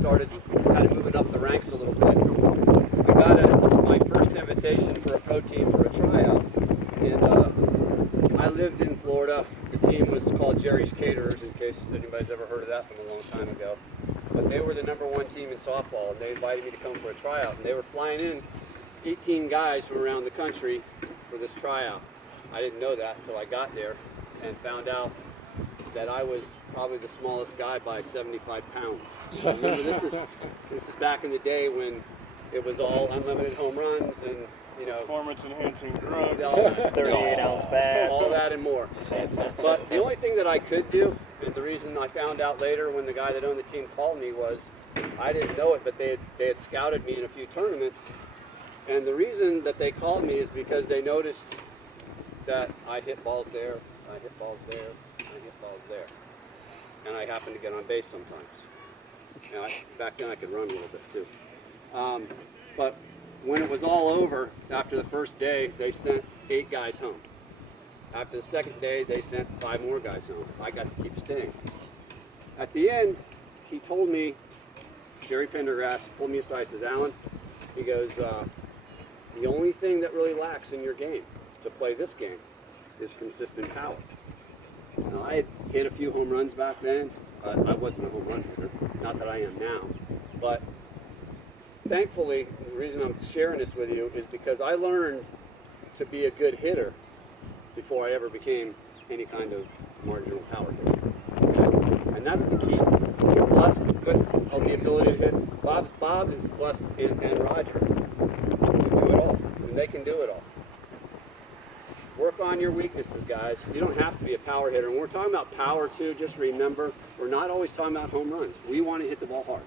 started kind of moving up the ranks a little bit. I got my first invitation for a pro team for a tryout, and I lived in Florida. The team was called Jerry's Caterers, in case anybody's ever heard of that from a long time ago. But they were the #1 team in softball, and they invited me to come for a tryout. And they were flying in 18 guys from around the country for this tryout. I didn't know that until I got there and found out that I was probably the smallest guy by 75 pounds. Remember, this is back in the day when it was all unlimited home runs and, you know, performance enhancing drugs, 38-ounce bag, all that and more. But the only thing that I could do, and the reason I found out later when the guy that owned the team called me, was I didn't know it, but they had scouted me in a few tournaments. And the reason that they called me is because they noticed that I hit balls there, I hit balls there, I hit balls there. And I happened to get on base sometimes. And back then I could run a little bit too. But when it was all over, after the first day, they sent 8 guys home. After the second day, they sent 5 more guys home. I got to keep staying. At the end, he told me, Jerry Pendergrass pulled me aside, says, Alan, he goes, the only thing that really lacks in your game to play this game is consistent power. Now, I had hit a few home runs back then. I wasn't a home run hitter, not that I am now. But thankfully, the reason I'm sharing this with you is because I learned to be a good hitter before I ever became any kind of marginal power hitter. And that's the key. We're blessed with the ability to hit. Bob is blessed, and Roger, to do it all. And they can do it all. Work on your weaknesses, guys. You don't have to be a power hitter. And we're talking about power too, just remember, we're not always talking about home runs. We want to hit the ball hard.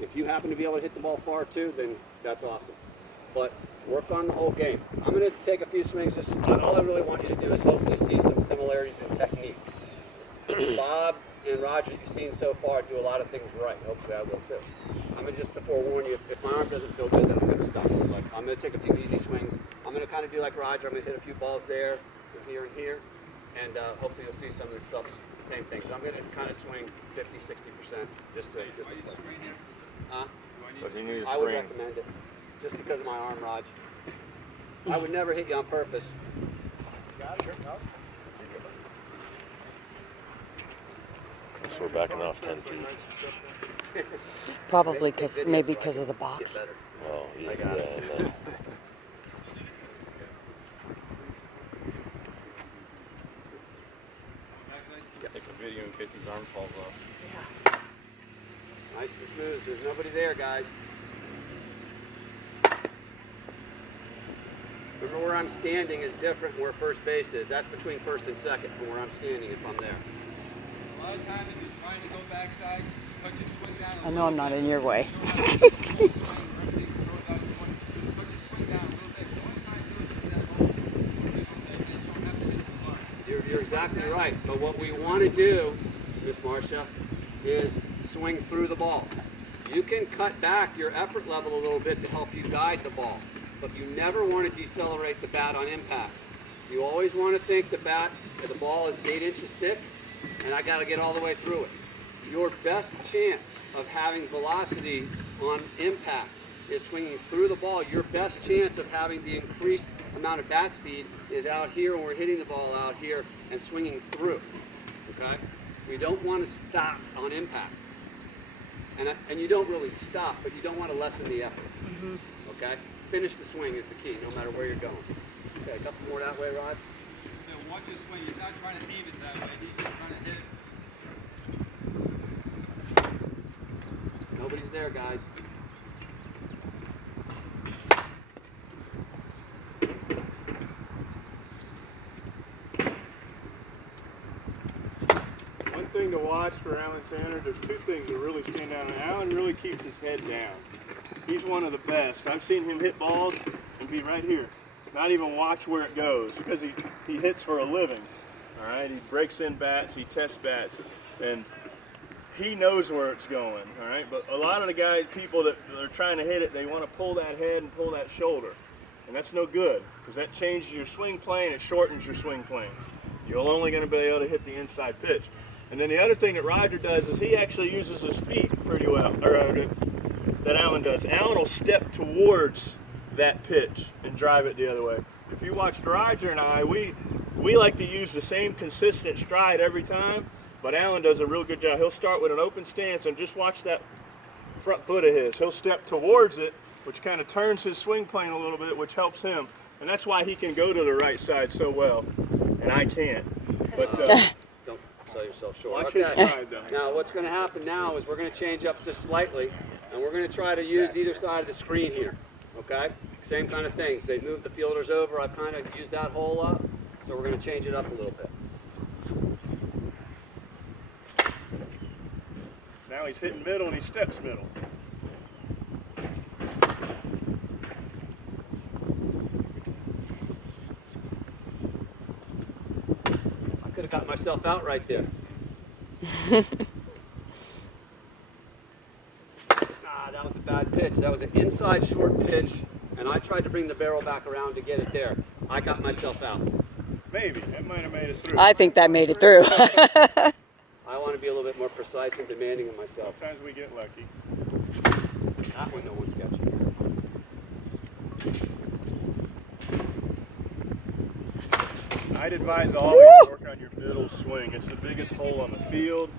If you happen to be able to hit the ball far too, then that's awesome. But work on the whole game. I'm going to take a few swings. Just all I really want you to do is hopefully see some similarities in technique. Bob and Roger, you've seen so far, do a lot of things right. Hopefully I will too. I'm going to just to forewarn you, if my arm doesn't feel good, then I'm going to stop. Like, I'm going to take a few easy swings. I'm going to kind of do like Roger. I'm going to hit a few balls there, and here, and hopefully you'll see some of this stuff, same thing. So I'm going to kind of swing 50, 60% just to play. But he needs a I would screen. recommend it, just because of my arm, Raj. I would never hit you on purpose. So we're backing off 10 feet. Probably maybe because of the box. Oh, yeah. I got it. And, Take a video in case his arm falls off. Nice and smooth. There's nobody there, guys. Remember, where I'm standing is different from where first base is. That's between first and second from where I'm standing if I'm there. A lot of times if you're trying to go backside, put your swing down. I know I'm not in your way. You're exactly right. But what we want to do, Miss Marcia, is swing through the ball. You can cut back your effort level a little bit to help you guide the ball, but you never want to decelerate the bat on impact. You always want to think the ball is 8 inches thick, and I got to get all the way through it. Your best chance of having velocity on impact is swinging through the ball. Your best chance of having the increased amount of bat speed is out here when we're hitting the ball out here and swinging through, okay? We don't want to stop on impact. And you don't really stop, but you don't want to lessen the effort, okay? Finish the swing is the key, no matter where you're going. Okay, a couple more that way, Rod. Watch your swing. You're not trying to aim it that way. He's just trying to hit it. Nobody's there, guys. One thing to watch for Alan Tanner, there's 2 things that really stand out. Alan really keeps his head down. He's one of the best. I've seen him hit balls and be right here. Not even watch where it goes, because he hits for a living. All right, he breaks in bats, he tests bats, and he knows where it's going. All right, but a lot of the people that are trying to hit it, they want to pull that head and pull that shoulder, and that's no good, because that changes your swing plane. It shortens your swing plane. You're only going to be able to hit the inside pitch. And then the other thing that Roger does is he actually uses his feet pretty well, or that Alan does. Alan will step towards that pitch and drive it the other way. If you watched Roger and I, we like to use the same consistent stride every time, but Alan does a real good job. He'll start with an open stance and just watch that front foot of his. He'll step towards it, which kind of turns his swing plane a little bit, which helps him. And that's why he can go to the right side so well, and I can't. But Don't sell yourself short. watch his stride though. Now what's going to happen now is we're going to change up just slightly, and we're going to try to use either side of the screen here. Okay? Same kind of things. They moved the fielders over. I've kind of used that hole up, so we're going to change it up a little bit. Now he's hitting middle and he steps middle. I could have got myself out right there. That was a bad pitch. That was an inside short pitch, and I tried to bring the barrel back around to get it there. I got myself out. Maybe. That might have made it through. I think that made it through. I want to be a little bit more precise and demanding of myself. Sometimes we get lucky. That one no one's catching. I'd advise always work on your middle swing. It's the biggest hole on the field.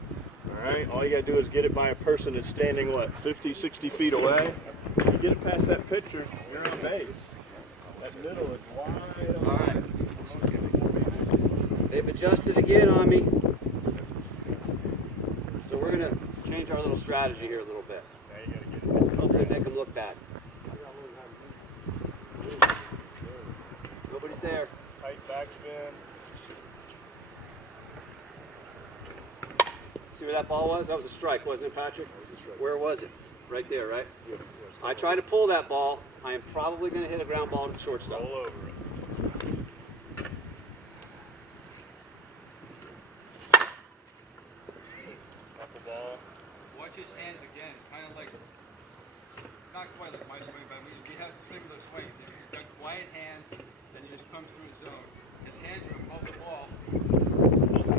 All right, all you got to do is get it by a person that's standing, what, 50, 60 feet away. You get it past that pitcher, you're on base. That middle is wide open. All right. They've adjusted again on me. So we're going to change our little strategy here a little bit. Now you got to get it. Hopefully make them look bad. Nobody's there. Tight backspin. See where that ball was? That was a strike, wasn't it, Patrick? Where was it? Right there, right? I try to pull that ball. I am probably going to hit a ground ball to the shortstop. Roll over it. Knuckleball. Watch his hands again, kind of like, not quite like my swing, but we have similar swings. If you've got quiet hands, then you just come through his zone. His hands are above the ball.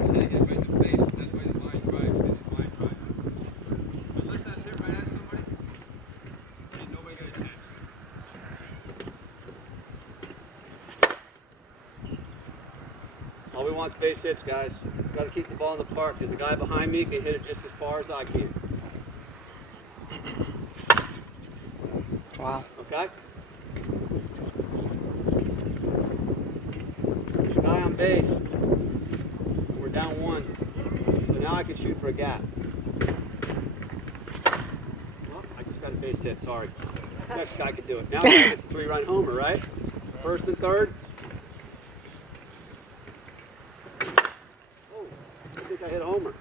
His head gets right in the face. That's why his line drives and his line drives. Unless that's hit right at somebody, ain't nobody got a chance. All we want is base hits, guys. Got to keep the ball in the park because the guy behind me can hit it just as far as I can. Wow. Okay? There's a guy on base. We're down one. So now I can shoot for a gap. Well, I just got a base hit, sorry. Next guy can do it. Now it's a 3-run homer, right? First and third. Oh, I think I hit a homer.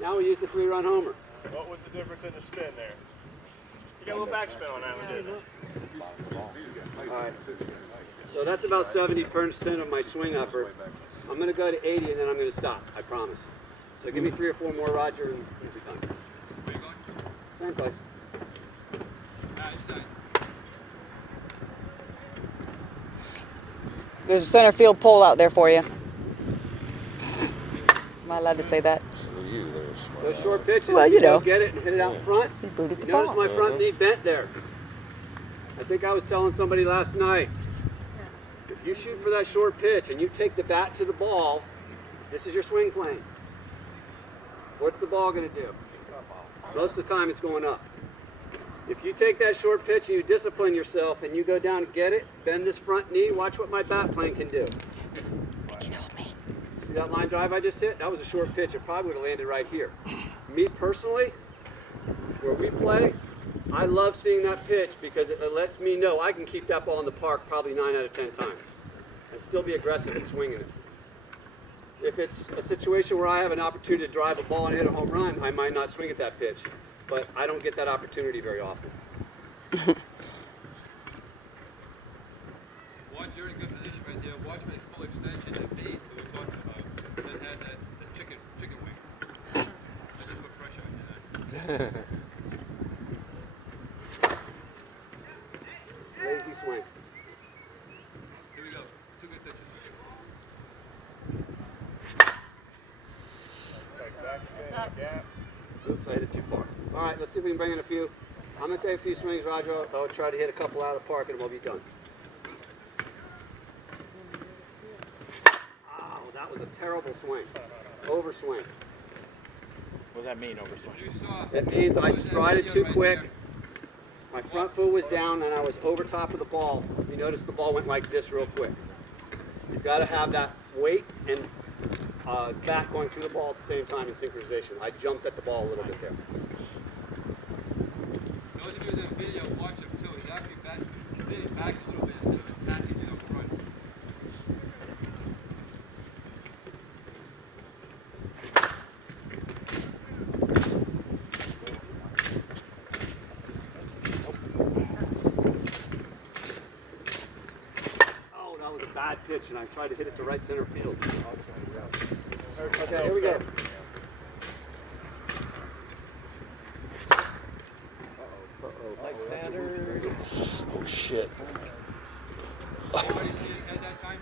Now we use the 3-run homer. What was the difference in the spin there? You got a little backspin on that one, didn't you? All right. So that's about 70% of my swing effort. I'm going to go to 80 and then I'm going to stop. I promise. So give me 3 or 4 more, Roger, and we'll be done. Where you going? Same place. Inside. There's a center field pole out there for you. Am I allowed to say that? Those short pitches, Well, if you you know. don't get it and hit it out front. You booted the You notice ball. my front knee bent there. I think I was telling somebody last night, if you shoot for that short pitch and you take the bat to the ball, this is your swing plane. What's the ball going to do? Most of the time it's going up. If you take that short pitch and you discipline yourself and you go down and get it, bend this front knee, watch what my bat plane can do. You told me. See that line drive I just hit? That was a short pitch. It probably would have landed right here. Me personally, where we play, I love seeing that pitch because it lets me know I can keep that ball in the park probably 9 out of 10 times and still be aggressive in swinging it. If it's a situation where I have an opportunity to drive a ball and hit a home run, I might not swing at that pitch, but I don't get that opportunity very often. Watch, you're in a good position right there. Watch my full extension that beat that we talked about. That had that chicken wing. That just put pressure on you there. Lazy swing. Here we go. 2 good pitches. Like that. bring in a few. I'm gonna take a few swings, Roger. I'll try to hit a couple out of the park and we'll be done. Oh, that was a terrible swing. Overswing. What does that mean, overswing? You saw. It means I strided too quick. My front foot was down and I was over top of the ball. You notice the ball went like this real quick. You've got to have that weight and back going through the ball at the same time in synchronization. I jumped at the ball a little bit there. Those of you that video, watch him too. He's actually hitting back a little bit instead of attacking you up front. Oh, that was a bad pitch and I tried to hit it to right center field. Okay, here we go. Oh shit. Anybody see his head that time?